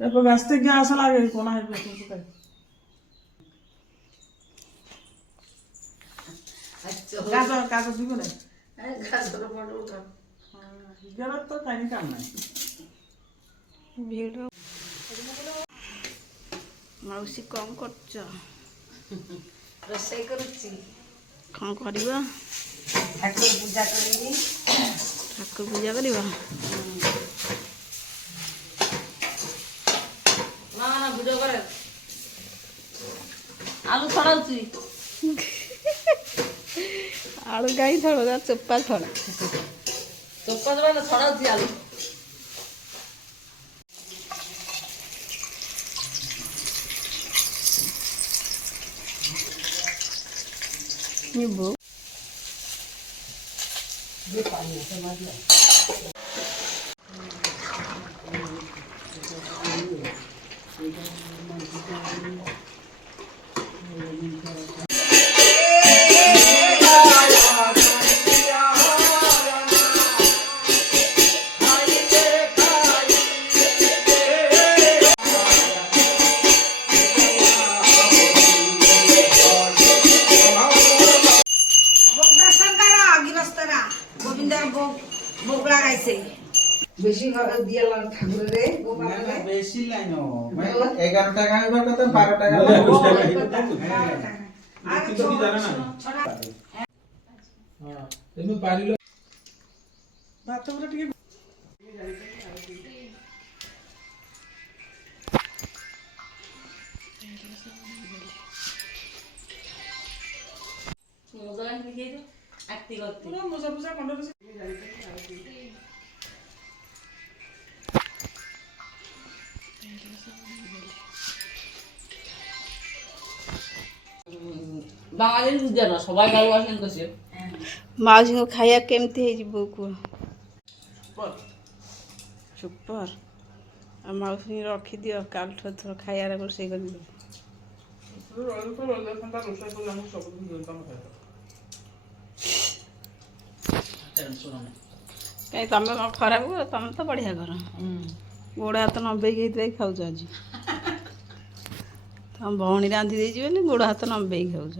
তারপর গাছ থেকে আসা লাগে কোনা হয় কোথায় গাজর গাজর দিব না গাজর বড় উঠান গাজর তো খাইনি কাম নাই ভিড় মাউসী কম করছ ରୋଷେଇ କରୁଛି କଣ କରିବା ଠାକୁର ପୂଜା କରିବି ଠାକୁର ପୂଜା କରିବା ନା ନା ଭିଡ଼ିଓ କରେ ଆଳୁ ଛଡ଼ାଉଛି ଆଳୁ କାହିଁ ଛଡ଼ ଚୋପା ଛଡ଼ା ଚୋପା ଦେବା ଛଡ଼ାଉଛି ଆଳୁ নিব বেশি দিয়ে ঠাকুর রে বেশি লাইন 11 টাকা হইবার কথা 12 টাকা কিন্তু কি জানা না হ্যাঁ তুমি পারিলো ভাত পুরো ঠিক মজা নিয়ে আক্তি করতে পুরো মজা মজা কন্ডরে ବାঙାଲି ବୁଝା ନା ସବାই ଗାଳୁ আসেন কইছে ମାଉସୀଙ୍କୁ ଖାଇବା କେମିତି ହେଇଛି ବୋଉ କୁହ ସୁପର ଆଉ ମାଉସୀ ରଖିଦିଅ କାଲିଠୁ ଏଥର ଖାଇବାର ରୋଷେଇ କରିଦିଅ କାହିଁ ତମେ କ'ଣ ଖରାପ କର ତମେ ତ ବଢ଼ିଆ କର ଗୋଡ଼ ହାତ ନମ୍ବେଇକି ହେଇଥିପାଇଁ ଖାଉଛ ଆଜି ତମ ଭଉଣୀ ରାନ୍ଧି ଦେଇଛି ବୋଲି ଗୋଡ଼ ହାତ ନମ୍ବେଇକି ଖାଉଛ